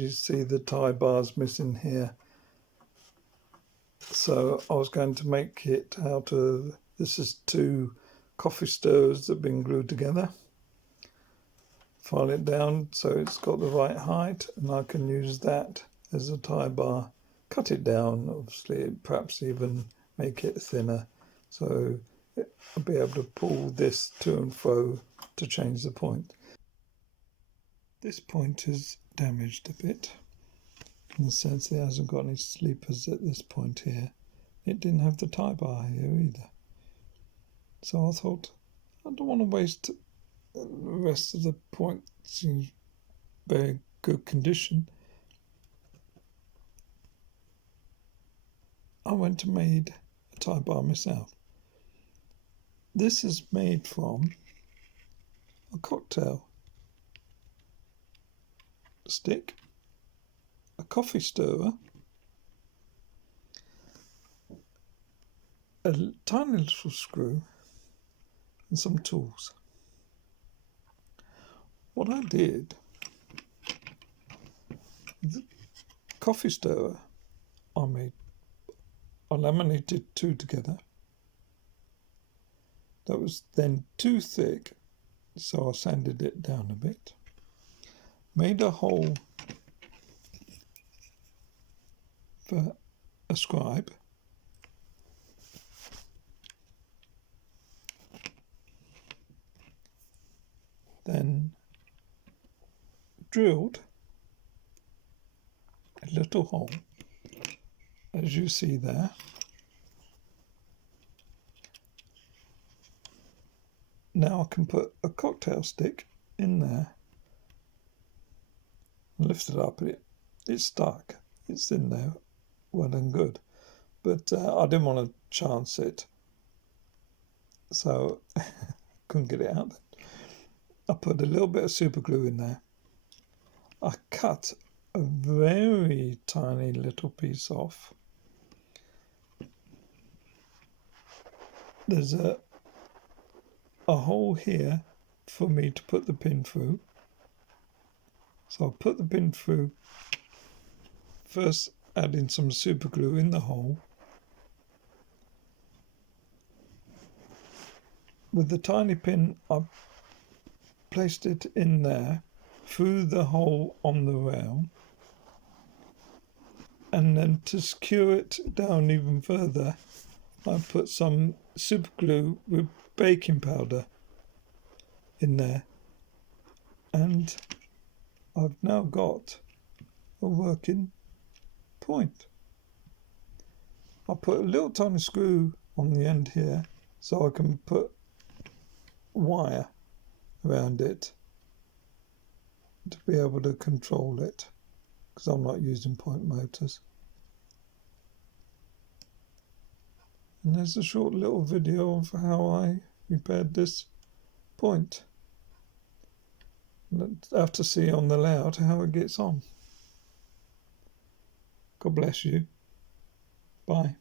and you see the tie bars missing here. So I was going to make it out of, this is 2 coffee stirrers that have been glued together. File it down so it's got the right height, and I can use that as a tie bar. Cut it down, obviously, perhaps even make it thinner, so I'll be able to pull this to and fro to change the point. This point is damaged a bit, in the sense that it hasn't got any sleepers at this point here. It didn't have the tie bar here either. So I thought, I don't want to waste the rest of the point. Seems very good condition. I went and made a tie bar myself. This is made from a cocktail stick, a coffee stirrer, a tiny little screw, and some tools. What I did, the coffee stirrer I laminated 2 together. That was then too thick, so I sanded it down a bit. Made a hole for a scribe. Then drilled a little hole, as you see there. Now I can put a cocktail stick in there, lift it up, it's stuck, it's in there, well and good, but I didn't want to chance it, so couldn't get it out. I put a little bit of super glue in there. I cut a very tiny little piece off. There's a hole here for me to put the pin through. So I'll put the pin through, first adding some super glue in the hole. With the tiny pin, I placed it in there through the hole on the rail, and then to secure it down even further, I put some super glue with baking powder in there, and I've now got a working point. I put a little tiny screw on the end here so I can put wire around it to be able to control it, because I'm not using point motors. And there's a short little video of how I repaired this point. Let's have to see on the layout how it gets on. God bless you. Bye.